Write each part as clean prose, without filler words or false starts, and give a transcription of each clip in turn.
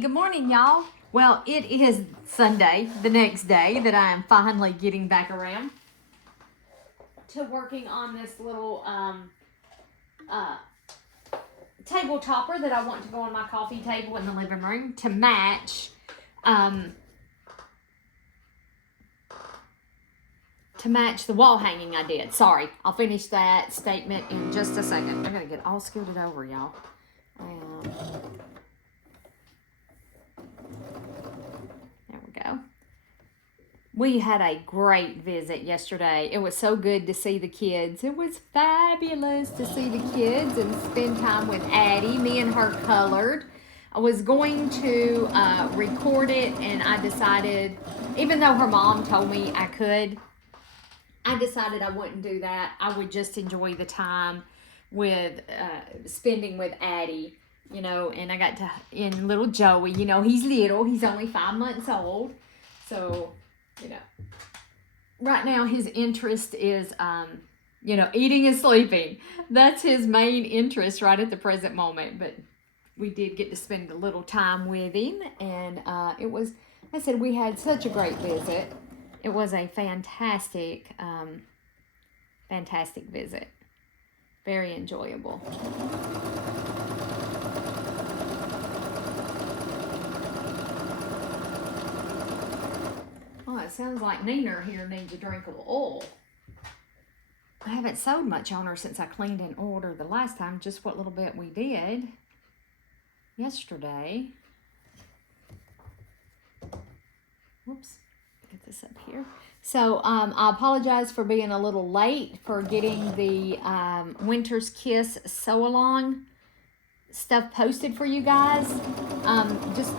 Good morning, y'all. Well, it is Sunday, the next day that I am finally getting back around to working on this little table topper that I want to go on my coffee table in the living room to match the wall hanging I did. Sorry, I'll finish that statement in just a second. I'm gonna get all scooted over, y'all. There we go. We had a great visit yesterday. It was so good to see the kids. It was fabulous to see the kids and spend time with Addie. Me and her colored. I was going to record it, and I decided, even though her mom told me I could, I decided I wouldn't do that. I would just enjoy the time with spending with Addie, you know. And I got to, and little Joey, you know, he's little. He's only 5 months old. So, you know, right now his interest is, you know, eating and sleeping. That's his main interest right at the present moment. But we did get to spend a little time with him. And it was, I said, we had such a great visit. It was a fantastic, fantastic visit. Very enjoyable. Oh, it sounds like Nina here needs a drink of oil. I haven't sewed much on her since I cleaned and oiled her the last time, just what little bit we did yesterday. Whoops. Get this up here. So I apologize for being a little late for getting the Winter's Kiss sew along stuff posted for you guys. Just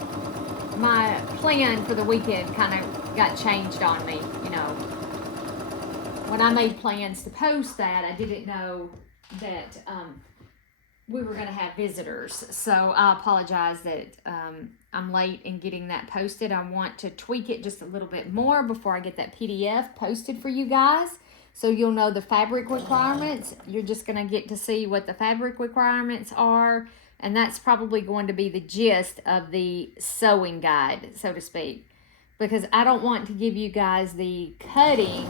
my plan for the weekend kind of got changed on me, you know. When I made plans to post that, I didn't know that we were going to have visitors. So I apologize that I'm late in getting that posted. I want to tweak it just a little bit more before I get that PDF posted for you guys. So you'll know the fabric requirements. You're just going to get to see what the fabric requirements are. And that's probably going to be the gist of the sewing guide, so to speak. Because I don't want to give you guys the cutting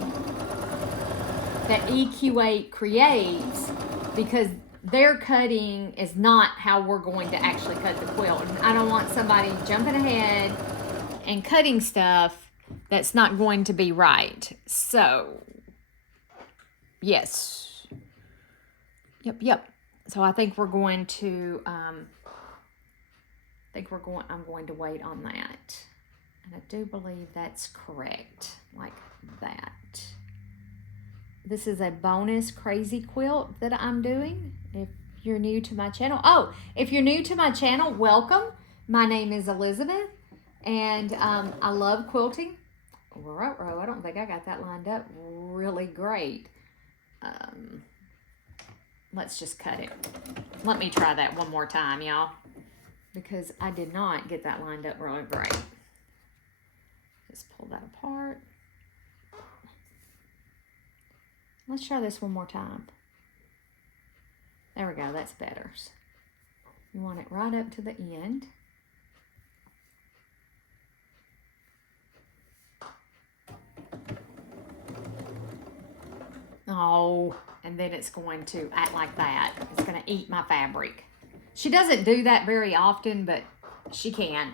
that EQ8 creates, because their cutting is not how we're going to actually cut the quilt. And I don't want somebody jumping ahead and cutting stuff that's not going to be right. So, yes. Yep. So I think we're going to, I'm going to wait on that. And I do believe that's correct, like that. This is a bonus crazy quilt that I'm doing. If you're new to my channel. If you're new to my channel, welcome. My name is Elizabeth, and I love quilting. I don't think I got that lined up really great. Let's just cut it. Let me try that one more time, y'all, because I did not get that lined up really great. Just pull that apart. Let's try this one more time. There we go, that's better. You want it right up to the end. Oh, and then it's going to act like that. It's going to eat my fabric. She doesn't do that very often, but she can.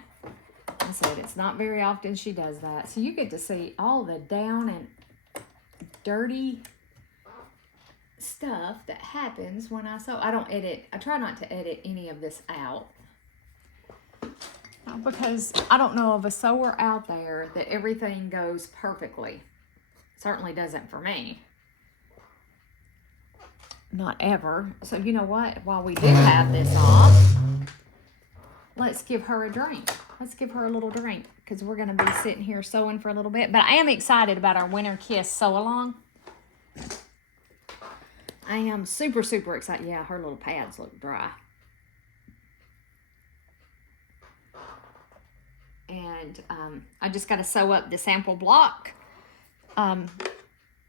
I said it's not very often she does that. So you get to see all the down and dirty stuff that happens when I sew. I don't edit. I try not to edit any of this out, because I don't know of a sewer out there that everything goes perfectly. Certainly doesn't for me. Not ever. So you know what? While we do have this off, let's give her a drink. Let's give her a little drink, because we're going to be sitting here sewing for a little bit. But I am excited about our Winter Kiss sew along. I am super, super excited. Yeah, her little pads look dry. And I just got to sew up the sample block,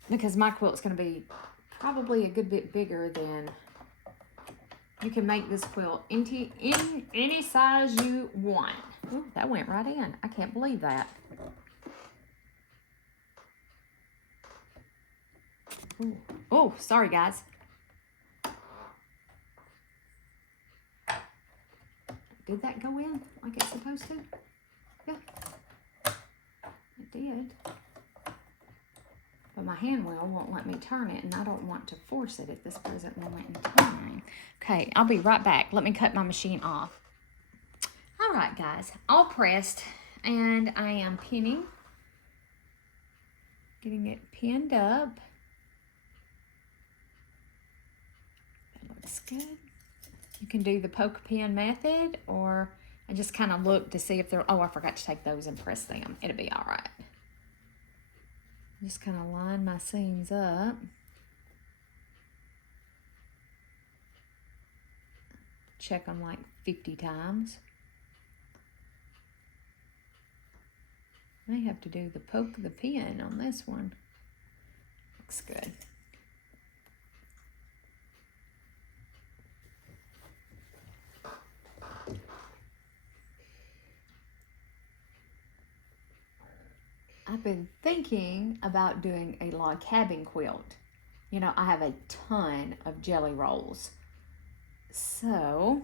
because my quilt's going to be probably a good bit bigger than You can make this quilt in any size you want. Ooh, that went right in. I can't believe that. Ooh. Oh, sorry guys. Did that go in like it's supposed to? Yeah, it did. But my hand wheel won't let me turn it, and I don't want to force it at this present moment in time. Okay, I'll be right back. Let me cut my machine off. All right, guys, all pressed, and I am pinning, getting it pinned up. That looks good. You can do the poke pin method, or I just kind of look to see if they're, oh, I forgot to take those and press them. It'll be all right. Just kind of line my seams up. Check them like 50 times. May have to do the poke of the pin on this one. Looks good. I've been thinking about doing a log cabin quilt. You know, I have a ton of jelly rolls. So,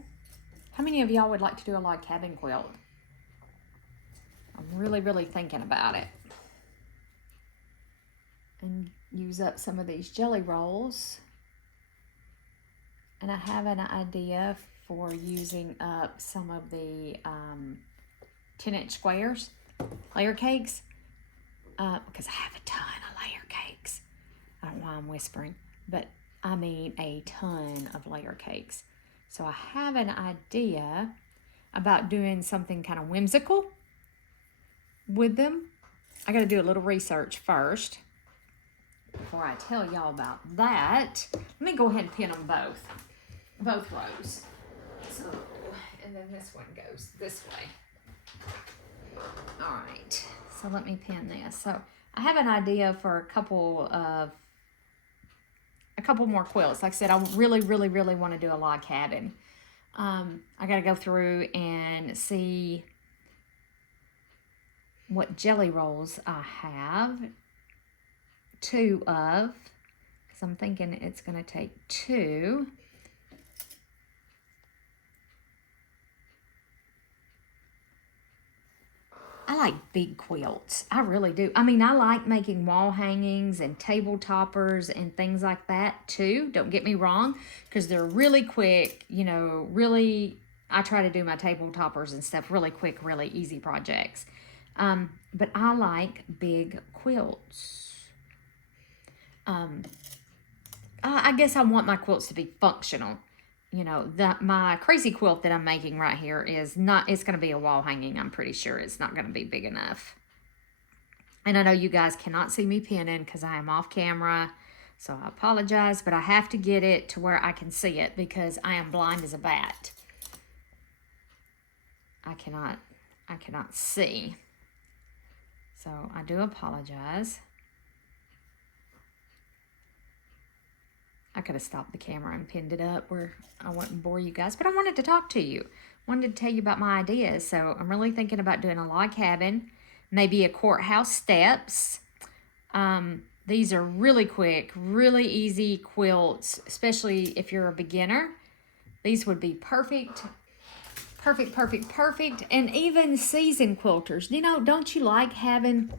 how many of y'all would like to do a log cabin quilt? I'm really thinking about it. And use up some of these jelly rolls. And I have an idea for using up some of the 10-inch squares, layer cakes. Because I have a ton of layer cakes. I don't know why I'm whispering, but I mean a ton of layer cakes. So I have an idea about doing something kind of whimsical with them. I got to do a little research first before I tell y'all about that. Let me go ahead and pin them both rows. So, and then this one goes this way. All right. So let me pin this. So I have an idea for a couple more quilts. Like I said, I really want to do a log cabin. I got to go through and see what jelly rolls I have 2 of, because I'm thinking it's going to take 2. I like big quilts. I really do. I mean, I like making wall hangings and table toppers and things like that too. Don't get me wrong, because they're really quick, you know, really, I try to do my table toppers and stuff really quick, really easy projects. But I like big quilts. I guess I want my quilts to be functional. You know, my crazy quilt that I'm making right here is not, it's going to be a wall hanging. I'm pretty sure it's not going to be big enough. And I know you guys cannot see me pinning because I am off camera. So I apologize, but I have to get it to where I can see it because I am blind as a bat. I cannot see. So I do apologize. I could have stopped the camera and pinned it up where I wouldn't bore you guys, but I wanted to talk to you. Wanted to tell you about my ideas. So I'm really thinking about doing a log cabin, maybe a courthouse steps. These are really quick, really easy quilts, especially if you're a beginner. These would be perfect. And even seasoned quilters. You know, don't you like having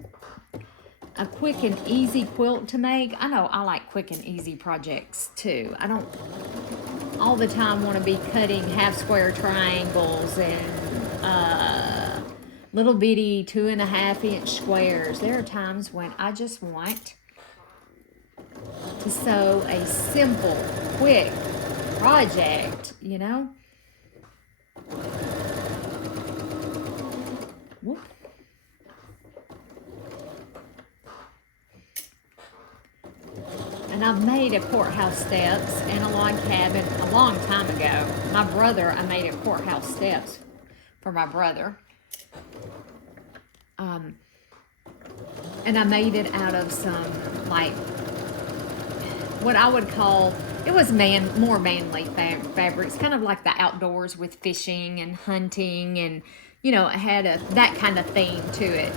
a quick and easy quilt to make? I know I like quick and easy projects too. I don't all the time want to be cutting half square triangles and little bitty 2.5-inch squares. There are times when I just want to sew a simple, quick project, you know? Whoop. And I've made a courthouse steps and a log cabin a long time ago. My brother, I made a courthouse steps for my brother. And I made it out of some, like, what I would call, it was more manly fabrics, kind of like the outdoors with fishing and hunting and, you know, it had that kind of theme to it.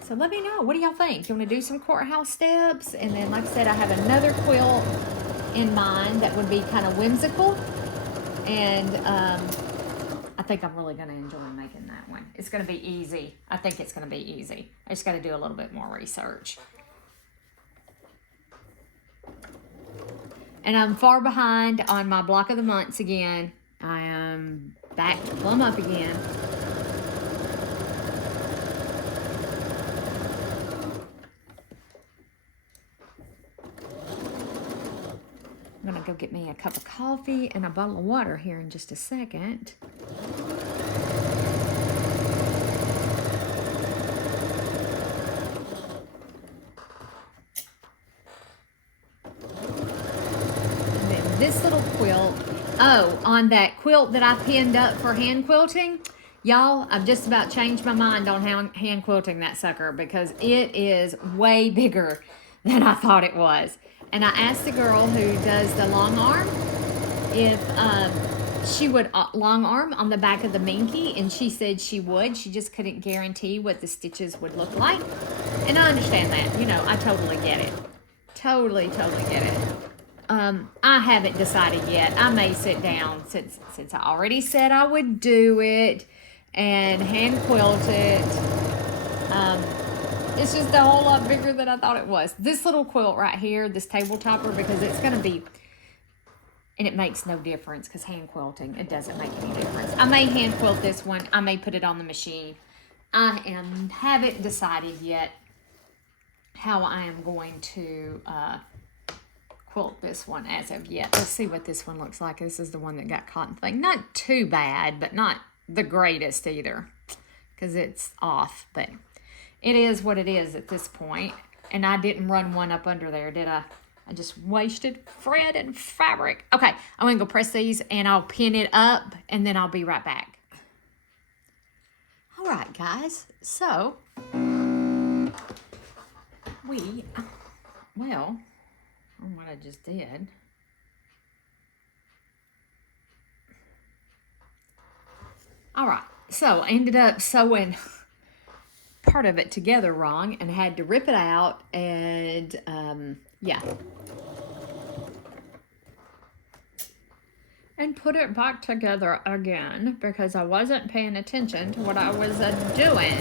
So let me know. What do y'all think? You want to do some courthouse steps? And then, like I said, I have another quilt in mind that would be kind of whimsical. And I think I'm really going to enjoy making that one. It's going to be easy. I think it's going to be easy. I just got to do a little bit more research. And I'm far behind on my block of the months again. I am back plumb up again. I'm going to go get me a cup of coffee and a bottle of water here in just a second. And then this little quilt. Oh, on that quilt that I pinned up for hand quilting, y'all, I've just about changed my mind on hand quilting that sucker because it is way bigger than I thought it was. And I asked the girl who does the long arm if she would long arm on the back of the Minky, and she said she would. She just couldn't guarantee what the stitches would look like. And I understand that. You know, I totally get it. Totally get it. I haven't decided yet. I may sit down since I already said I would do it and hand quilt it. It's just a whole lot bigger than I thought it was. This little quilt right here, this table topper, because it's going to be, and it makes no difference because hand quilting, it doesn't make any difference. I may hand quilt this one. I may put it on the machine. I haven't decided yet how I am going to quilt this one as of yet. Let's see what this one looks like. This is the one that got caught in thing. Not too bad, but not the greatest either because it's off, but it is what it is at this point. And I didn't run one up under there, did I? I just wasted thread and fabric. Okay, I'm going to go press these and I'll pin it up and then I'll be right back. All right, guys. So, well, what I just did. All right, so I ended up sewing part of it together wrong and had to rip it out and yeah, and put it back together again because I wasn't paying attention to what I was doing.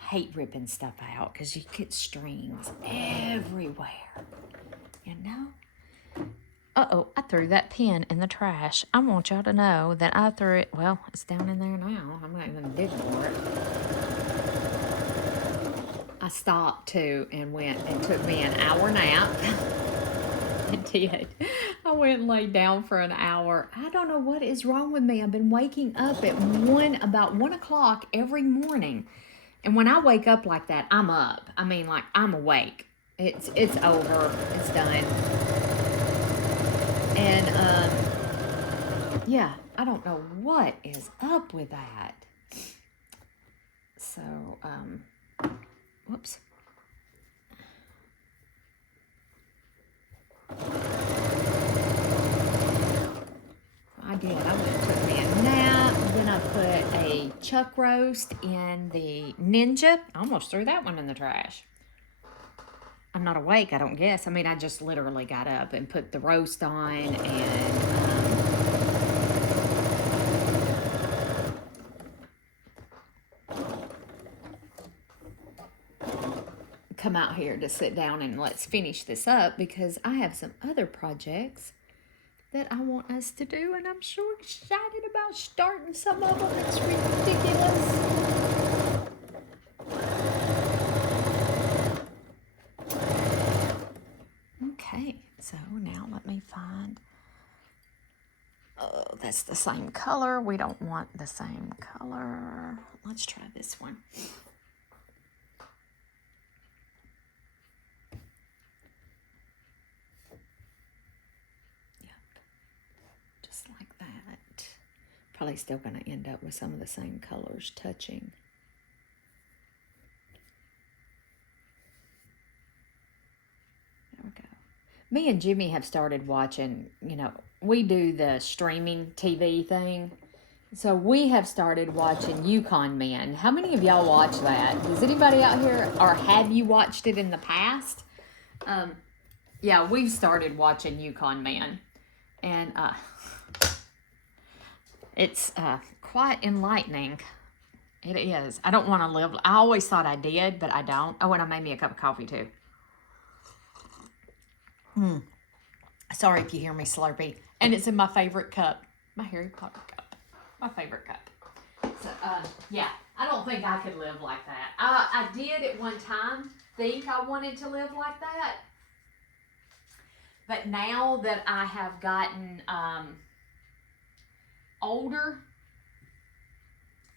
I hate ripping stuff out because you get strings everywhere. You know? Uh-oh, I threw that pin in the trash. I want y'all to know that I threw it. Well, it's down in there now. I'm not even dig for it. I stopped too and went and took me an hour nap. I did. I went and laid down for an hour. I don't know what is wrong with me. I've been waking up at about 1 o'clock every morning. And when I wake up like that, I'm up. I mean, like, I'm awake. It's over. It's done. And, yeah, I don't know what is up with that. So, whoops. I did. I went and took me a nap. Then I put a chuck roast in the Ninja. I almost threw that one in the trash. I'm not awake, I don't guess. I mean, I just literally got up and put the roast on and come out here to sit down and let's finish this up because I have some other projects that I want us to do and I'm so excited about starting some of them. It's ridiculous. Okay, so now let me find, oh, that's the same color. We don't want the same color. Let's try this one. Yep, just like probably still going to end up with some of the same colors touching. There we go. Me and Jimmy have started watching, you know, we do the streaming TV thing. So we have started watching Yukon Men. How many of y'all watch that? Does anybody out here, or have you watched it in the past? Yeah, we've started watching Yukon Men. And it's quite enlightening. It is. I don't want to live. I always thought I did, but I don't. Oh, and I made me a cup of coffee too. Sorry if you hear me slurpy. And it's in my favorite cup. My Harry Potter cup. My favorite cup. So, yeah. I don't think I could live like that. I did at one time think I wanted to live like that. But now that I have gotten older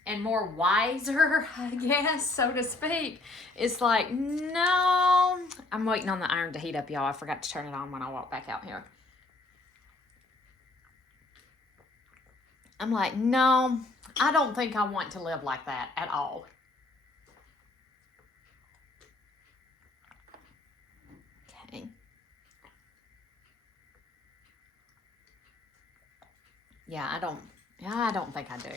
and more wiser, I guess, so to speak, it's like, no. I'm waiting on the iron to heat up, y'all. I forgot to turn it on when I walk back out here. I'm like, no, I don't think I want to live like that at all. Okay. Yeah, I don't think I do.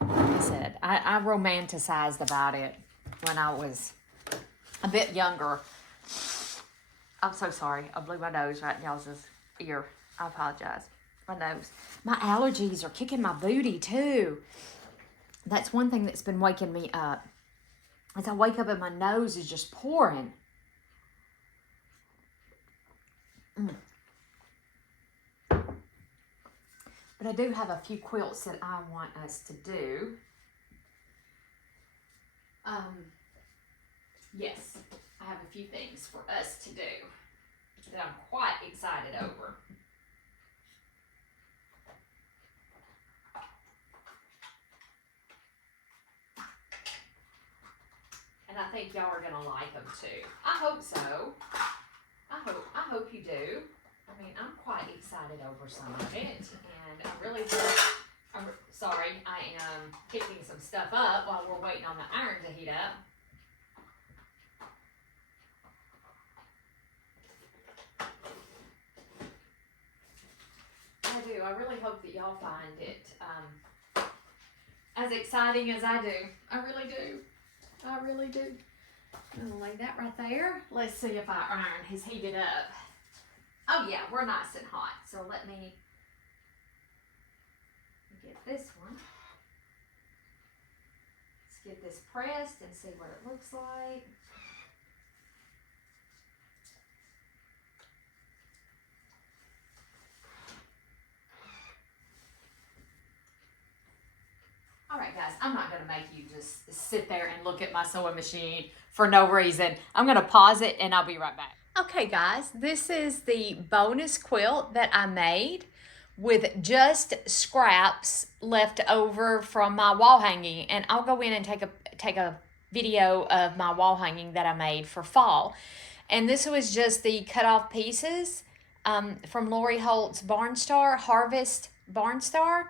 Like I said, I romanticized about it when I was a bit younger. I'm so sorry. I blew my nose right in y'all's ear. I apologize. My nose. My allergies are kicking my booty too. That's one thing that's been waking me up. As I wake up and my nose is just pouring. But I do have a few quilts that I want us to do. Yes, I have a few things for us to do that I'm quite excited over. And I think y'all are gonna like them too. I hope so. I hope you do. I mean, I'm quite excited over some of it, and I really I'm sorry, I am picking some stuff up while we're waiting on the iron to heat up. I do. I really hope that y'all find it as exciting as I do. I really do. I really do. I'm gonna lay that right there. Let's see if our iron has heated up. Oh yeah, we're nice and hot. So let me get this one. Let's get this pressed and see what it looks like. All right, guys, I'm not going to make you just sit there and look at my sewing machine for no reason. I'm going to pause it and I'll be right back. Okay, guys, this is the bonus quilt that I made with just scraps left over from my wall hanging. And I'll go in and take a video of my wall hanging that I made for fall. And this was just the cut off pieces from Lori Holt's Barnstar, Harvest Barnstar.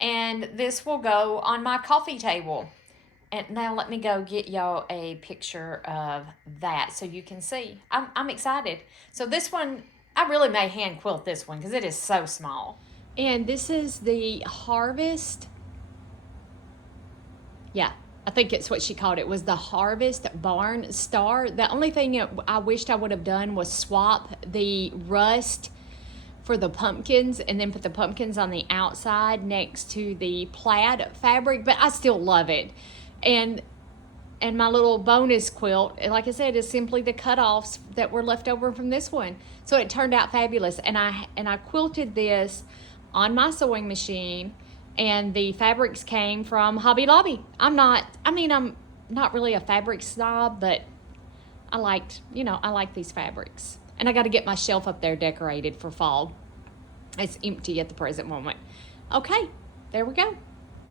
And this will go on my coffee table. And now let me go get y'all a picture of that so you can see. I'm excited. So this one, I really may hand quilt this one because it is so small. And this is the Harvest. Yeah, I think it's what she called it, was the Harvest Barnstar. The only thing I wished I would have done was swap the rust for the pumpkins and then put the pumpkins on the outside next to the plaid fabric, but I still love it. And my little bonus quilt, like I said, is simply the cutoffs that were left over from this one. So it turned out fabulous. And I quilted this on my sewing machine, and the fabrics came from Hobby Lobby. I'm not really a fabric snob, but I like these fabrics. And I got to get my shelf up there decorated for fall. It's empty at the present moment. Okay, there we go.